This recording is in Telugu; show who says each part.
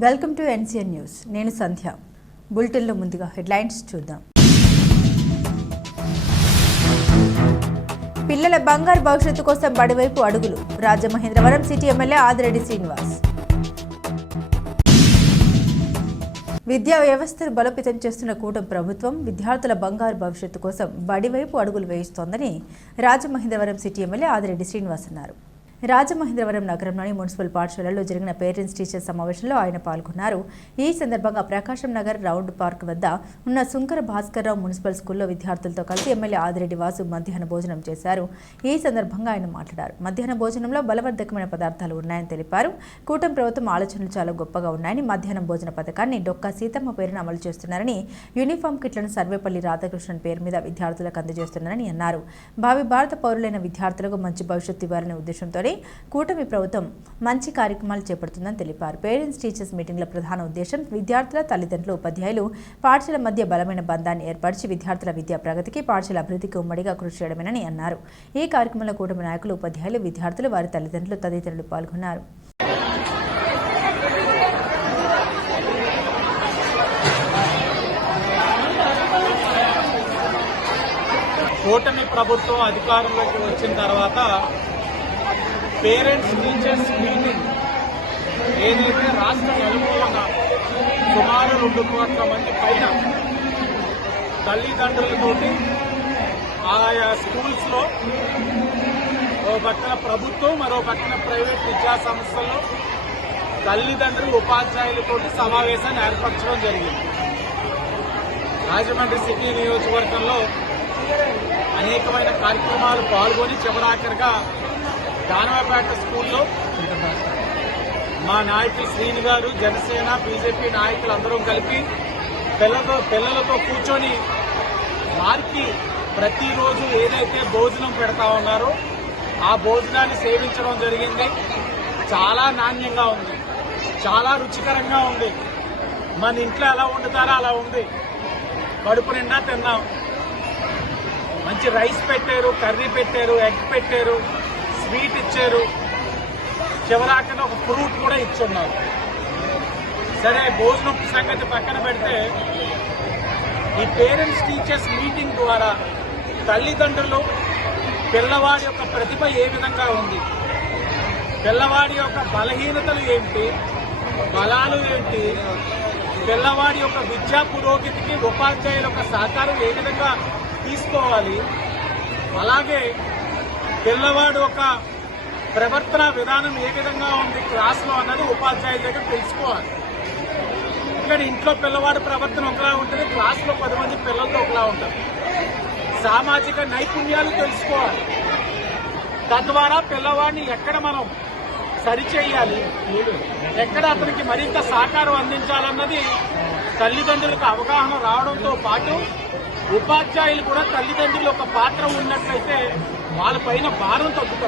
Speaker 1: వెల్కమ్ టు ఎన్సీఎన్ న్యూస్ నేను సంధ్య. బులెటిన్లో ముందుగా హెడ్లైన్స్ చూద్దాం. పిల్లల బంగారు భవిష్యత్తు కోసం బడివైపు అడుగులు. Rajamahendravaram city MLA Adireddy Srinivas. విద్యా వ్యవస్థను బలోపేతం చేస్తున్న కూటమి ప్రభుత్వం విద్యార్థుల బంగారు భవిష్యత్తు కోసం బడివైపు అడుగులు వేయిస్తోందని రాజమహేంద్రవరం సిటీ ఎమ్మెల్యే ఆదిరెడ్డి శ్రీనివాస్ అన్నారు. రాజమహేంద్రవరం నగరంలోని మున్సిపల్ పాఠశాలలో జరిగిన పేరెంట్స్ టీచర్స్ సమావేశంలో ఆయన పాల్గొన్నారు. ఈ సందర్భంగా ప్రకాశం నగర్ రౌండ్ పార్క్ వద్ద ఉన్న సుంకర భాస్కర్రావు మున్సిపల్ స్కూల్లో విద్యార్థులతో కలిసి ఎమ్మెల్యే ఆదిరెడ్డి వాసు మధ్యాహ్న భోజనం చేశారు. ఈ సందర్భంగా ఆయన మాట్లాడారు. మధ్యాహ్న భోజనంలో బలవర్ధకమైన పదార్థాలు ఉన్నాయని తెలిపారు. కూటమి ప్రభుత్వం ఆలోచనలు చాలా గొప్పగా ఉన్నాయని మధ్యాహ్నం భోజన పథకాన్ని డొక్కా సీతమ్మ పేరున అమలు చేస్తున్నారని యూనిఫామ్ కిట్లను సర్వేపల్లి రాధాకృష్ణన్ పేరు మీద విద్యార్థులకు అందజేస్తున్నారని అన్నారు. భావి భారత పౌరులైన విద్యార్థులకు మంచి భవిష్యత్తు ఇవ్వాలనే ఉద్దేశంతోనే కూటమి ప్రభుత్వం మంచి కార్యక్రమాలు చేపడుతుందని తెలిపారు. పేరెంట్స్ టీచర్స్ మీటింగ్ల ప్రధాన ఉద్దేశం విద్యార్థుల తల్లిదండ్రులు ఉపాధ్యాయులు పాఠశాల మధ్య బలమైన బంధాన్ని ఏర్పరిచి విద్యార్థుల విద్యా ప్రగతికి పాఠశాల అభివృద్ధికి ఉమ్మడిగా కృషి చేయడమేనని అన్నారు. ఈ కార్యక్రమంలో కూటమి నాయకులు ఉపాధ్యాయులు విద్యార్థులు వారి తల్లిదండ్రులు తదితరులు పాల్గొన్నారు.
Speaker 2: కూటమి ప్రభుత్వం అధికారంలోకి వచ్చిన తర్వాత పేరెంట్స్ టీచర్స్ మీటింగ్ ఏదైతే రాష్ట్ర నలుమూలన సుమారు రెండు కోట్ల మంది పైన తల్లిదండ్రులతోటి ఆయా స్కూల్స్లో ఓ పక్కన ప్రభుత్వం మరో పక్కన ప్రైవేట్ విద్యా సంస్థల్లో తల్లిదండ్రులు ఉపాధ్యాయులతోటి సమావేశాన్ని ఏర్పరచడం జరిగింది. రాజమండ్రి సిటీ నియోజకవర్గంలో అనేకమైన కార్యక్రమాలు పాల్గొని చివరాఖరిగా దానవపేట స్కూల్లో మా నాయకులు శ్రీని గారు జనసేన బీజేపీ నాయకులు అందరం కలిపి పిల్లలతో పిల్లలతో కూర్చొని వారికి ప్రతిరోజు ఏదైతే భోజనం పెడతా ఉన్నారో ఆ భోజనాన్ని సేవించడం జరిగింది. చాలా నాణ్యంగా ఉంది. చాలా రుచికరంగా ఉంది. మన ఇంట్లో ఎలా వండుతారో అలా ఉంది. కడుపు నిండా తిన్నాం. మంచి రైస్ పెట్టారు కర్రీ పెట్టారు ఎగ్ పెట్టారు. స్వీట్ ఇచ్చారు. చివరాకన ఒక ఫ్రూట్ కూడా ఇచ్చున్నారు. సరే భోజనం సంగతి పక్కన పెడితే ఈ పేరెంట్స్ టీచర్స్ మీటింగ్ ద్వారా తల్లిదండ్రులు పిల్లవాడి యొక్క ప్రతిభ ఏ విధంగా ఉంది? పిల్లవాడి యొక్క బలహీనతలు ఏంటి? బలాలు ఏంటి? పిల్లవాడి యొక్క విద్యా పురోగతికి ఉపాధ్యాయుల యొక్క సహకారం ఏ విధంగా తీసుకోవాలి? అలాగే పిల్లవాడు ఒక ప్రవర్తన విధానం ఏ విధంగా ఉంది క్లాస్లో అన్నది ఉపాధ్యాయుల దగ్గర తెలుసుకోవాలి. ఇక్కడ ఇంట్లో పిల్లవాడు ప్రవర్తన ఒకలా ఉంటుంది క్లాస్లో పది మంది పిల్లలతో ఒకలా ఉంటారు. సామాజిక నైపుణ్యాలు తెలుసుకోవాలి. తద్వారా పిల్లవాడిని ఎక్కడ మనం సరిచేయాలి ఎక్కడ అతనికి మరింత సహకారం అందించాలన్నది తల్లిదండ్రులకు అవగాహన రావడంతో పాటు ఉపాధ్యాయులు కూడా తల్లిదండ్రులు ఒక పాత్ర ఉన్నట్లయితే వాళ్ళ పైన భారం తగ్గుతుంది.